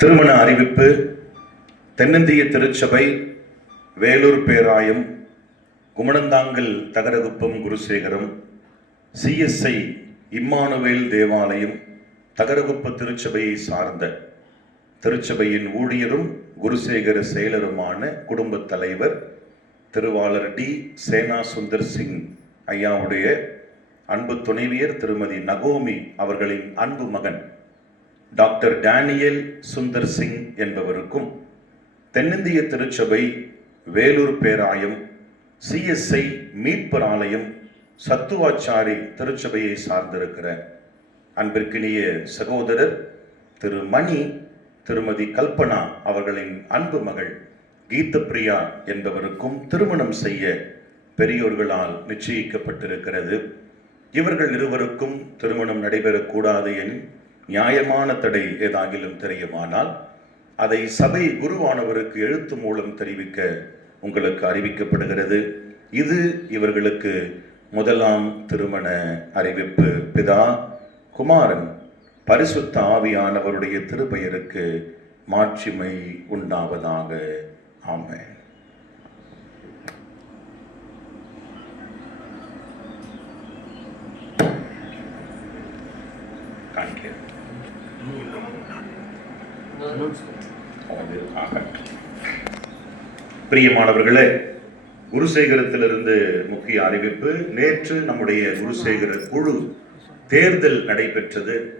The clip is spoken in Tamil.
திருமண அறிவிப்பு. தென்னிந்திய திருச்சபை, வேலூர் பேராயம், குமணந்தாங்கல் தகரகுப்பம் குருசேகரம், CSI இம்மானுவேல் தேவாலயம், தகரகுப்ப திருச்சபையை சார்ந்த திருச்சபையின் ஊழியரும் குருசேகர செயலருமான குடும்பத் தலைவர் திருவாளர் டி. சேனா சுந்தர் சிங் ஐயாவுடைய அன்பு துணைவியர் திருமதி நகோமி அவர்களின் அன்பு மகன் டாக்டர் டேனியல் சுந்தர் சிங் என்பவருக்கும், தென்னிந்திய திருச்சபை, வேலூர் பேராயம், CSI மீட்பர் ஆலயம், சத்துவாச்சாரி திருச்சபையை சார்ந்திருக்கிற அன்பிற்கினிய சகோதரர் திரு மணி, திருமதி கல்பனா அவர்களின் அன்பு மகள் கீதப்பிரியா என்பவருக்கும் திருமணம் செய்ய பெரியோர்களால் நிச்சயிக்கப்பட்டிருக்கிறது. இவர்கள் இருவருக்கும் திருமணம் நடைபெறக்கூடாது எனில் நியாயமான தடை ஏதாகிலும் தெரியுமானால் அதை சபை குருவானவருக்கு எழுத்து மூலம் தெரிவிக்க உங்களுக்கு அறிவிக்கப்படுகிறது. இது இவர்களுக்கு முதலாம் திருமண அறிவிப்பு. பிதா, குமாரன், பரிசுத்த ஆவியானவருடைய திருப்பெயருக்கு மாட்சிமை உண்டாவதாக. ஆமென். பிரியமானவர்களே, குருசேகரத்திலிருந்து முக்கிய அறிவிப்பு. நேற்று நம்முடைய குருசேகர குழு தேர்தல் நடைபெற்றது.